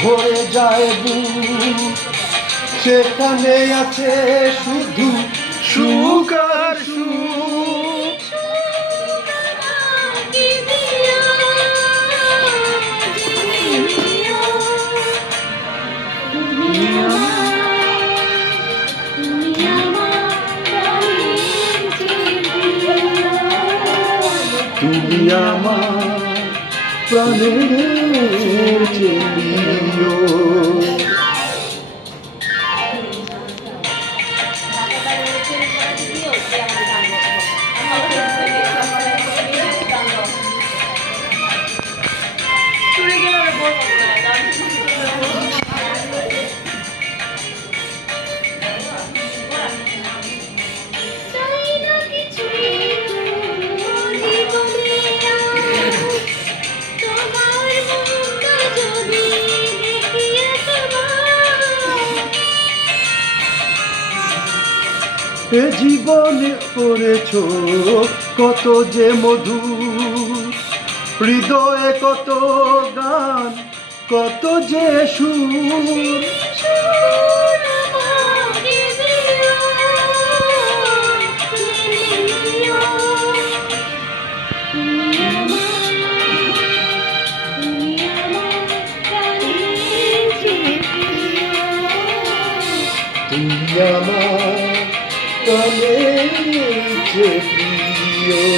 ভরে যায় বুক, সেখানে আছে শুধু সুখ আর সুখ। তুমি আমার প্রাণের চেয়ে এ জীবনে করেছ কত যে মধু, হৃদয়ে কত গান, কত যে সুর। তুমি আমার প্রাণের চেয়ে প্রিয়।